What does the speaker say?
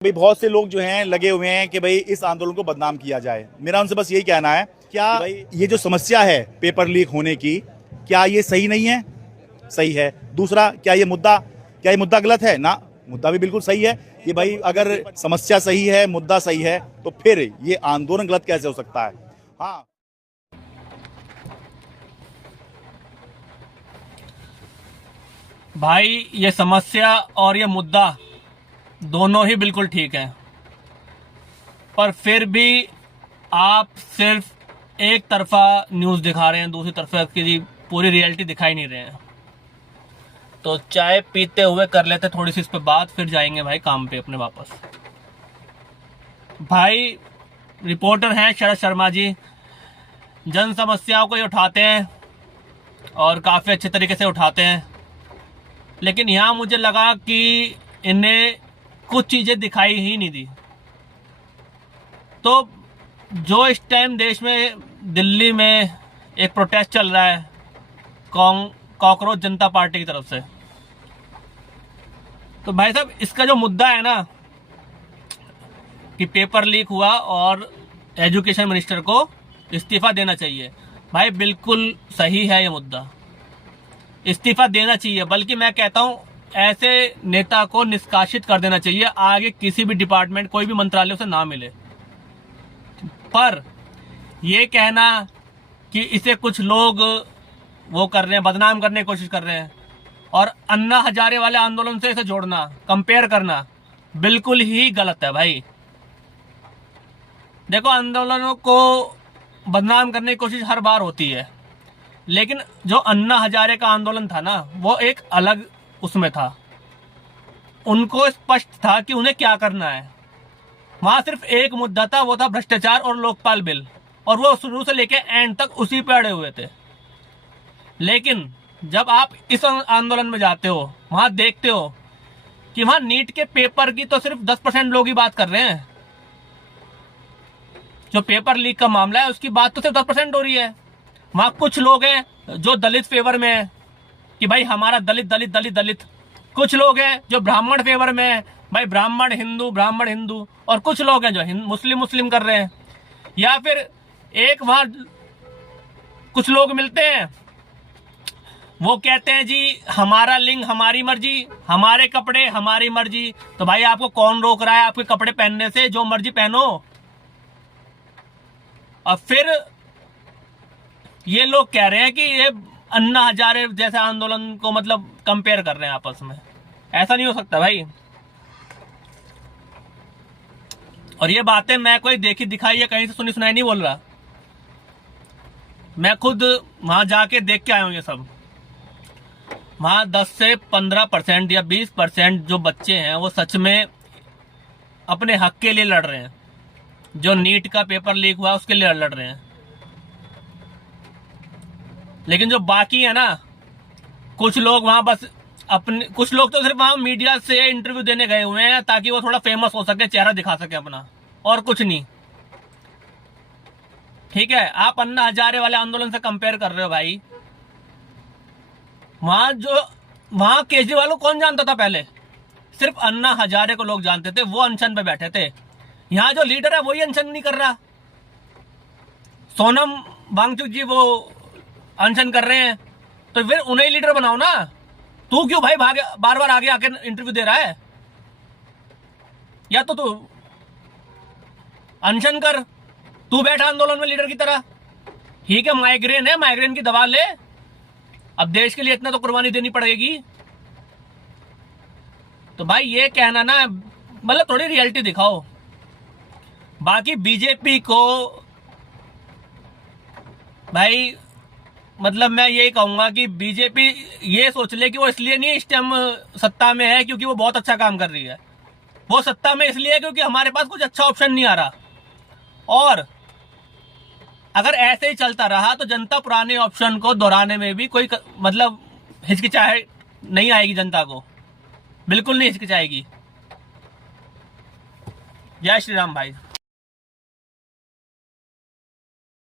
भाई बहुत से लोग जो हैं लगे हुए हैं कि भाई इस आंदोलन को बदनाम किया जाए। मेरा उनसे बस यही कहना है, क्या भाई ये जो समस्या है पेपर लीक होने की, क्या ये सही नहीं है? सही है। दूसरा, क्या ये मुद्दा गलत है? ना, मुद्दा भी बिल्कुल सही है कि भाई अगर समस्या सही है, मुद्दा सही है, तो फिर ये आंदोलन गलत कैसे हो सकता है? हाँ, भाई ये समस्या और ये मुद्दा दोनों ही बिल्कुल ठीक है, पर फिर भी आप सिर्फ एक तरफा न्यूज़ दिखा रहे हैं, दूसरी तरफा की पूरी रियलिटी दिखाई नहीं रहे हैं। तो चाय पीते हुए कर लेते थोड़ी सी इस पे बात, फिर जाएंगे भाई काम पे अपने वापस। भाई रिपोर्टर हैं शरद शर्मा जी, जन समस्याओं को ही उठाते हैं और काफ़ी अच्छे तरीके से उठाते हैं, लेकिन यहाँ मुझे लगा कि इन्हें कुछ चीज़ें दिखाई ही नहीं दी। तो जो इस टाइम देश में दिल्ली में एक प्रोटेस्ट चल रहा है कॉकरोच जनता पार्टी की तरफ से, तो भाई साहब इसका जो मुद्दा है ना कि पेपर लीक हुआ और एजुकेशन मिनिस्टर को इस्तीफा देना चाहिए, भाई बिल्कुल सही है ये मुद्दा, इस्तीफा देना चाहिए। बल्कि मैं कहता हूं ऐसे नेता को निष्कासित कर देना चाहिए, आगे किसी भी डिपार्टमेंट कोई भी मंत्रालय से ना मिले। पर यह कहना कि इसे कुछ लोग वो कर रहे हैं, बदनाम करने की कोशिश कर रहे हैं, और अन्ना हजारे वाले आंदोलन से इसे जोड़ना, कंपेयर करना बिल्कुल ही गलत है भाई। देखो, आंदोलनों को बदनाम करने की कोशिश हर बार होती है, लेकिन जो अन्ना हजारे का आंदोलन था ना, वो एक अलग उसमें था। उनको स्पष्ट था कि उन्हें क्या करना है। वहां सिर्फ एक मुद्दा था, वो था भ्रष्टाचार और लोकपाल बिल, और वो शुरू से लेकर एंड तक उसी पे अड़े हुए थे। लेकिन जब आप इस आंदोलन में जाते हो, वहां देखते हो कि वहां नीट के पेपर की तो सिर्फ 10% लोग ही बात कर रहे हैं। जो पेपर लीक का मामला है उसकी बात तो सिर्फ 10% हो रही है। वहां कुछ लोग हैं जो दलित फेवर में है कि भाई हमारा दलित दलित दलित दलित, कुछ लोग हैं जो ब्राह्मण फेवर में है, भाई ब्राह्मण हिंदू, और कुछ लोग हैं जो मुस्लिम मुस्लिम कर रहे हैं। या फिर एक वहां कुछ लोग मिलते हैं, वो कहते हैं जी हमारा लिंग हमारी मर्जी, हमारे कपड़े हमारी मर्जी। तो भाई आपको कौन रोक रहा है आपके कपड़े पहनने से? जो मर्जी पहनो। और फिर ये लोग कह रहे हैं कि ये अन्ना हजारे जैसे आंदोलन को मतलब कंपेयर कर रहे हैं आपस में। ऐसा नहीं हो सकता भाई। और ये बातें मैं कोई देखी दिखाई या कहीं से सुनी सुनाई नहीं बोल रहा, मैं खुद वहां जाके देख के आया हूं ये सब। वहां 10 से 15% या 20% जो बच्चे हैं वो सच में अपने हक के लिए लड़ रहे हैं, जो नीट का पेपर लीक हुआ उसके लिए लड़ रहे हैं। लेकिन जो बाकी है ना, कुछ लोग वहां बस अपने, कुछ लोग तो सिर्फ वहां मीडिया से इंटरव्यू देने गए हुए हैं ताकि वो थोड़ा फेमस हो सके, चेहरा दिखा सके अपना, और कुछ नहीं। ठीक है, आप अन्ना हजारे वाले आंदोलन से कंपेयर कर रहे हो भाई। वहां केजरीवाल को कौन जानता था पहले? सिर्फ अन्ना हजारे को लोग जानते थे, वो अनशन पे बैठे थे। यहाँ जो लीडर है वही अनशन नहीं कर रहा। सोनम वांगचुक जी वो अनशन कर रहे हैं, तो फिर उन्हें लीडर बनाओ ना। तू क्यों भाई बार बार आगे आके इंटरव्यू दे रहा है? या तो तू अनशन कर, तू बैठा आंदोलन में लीडर की तरह। ठीक है, माइग्रेन है, माइग्रेन की दवा ले, अब देश के लिए इतना तो कुर्बानी देनी पड़ेगी। तो भाई ये कहना ना, मतलब थोड़ी रियलिटी दिखाओ। बाकी बीजेपी को भाई, मतलब मैं यही कहूंगा कि बीजेपी ये सोच ले कि वो इसलिए नहीं इस टाइम सत्ता में है क्योंकि वो बहुत अच्छा काम कर रही है। वो सत्ता में इसलिए है क्योंकि हमारे पास कुछ अच्छा ऑप्शन नहीं आ रहा। और अगर ऐसे ही चलता रहा तो जनता पुराने ऑप्शन को दोहराने में भी कोई मतलब हिचकिचाहट नहीं आएगी जनता को, बिल्कुल नहीं हिचकिचाएगी। जय श्री राम भाई।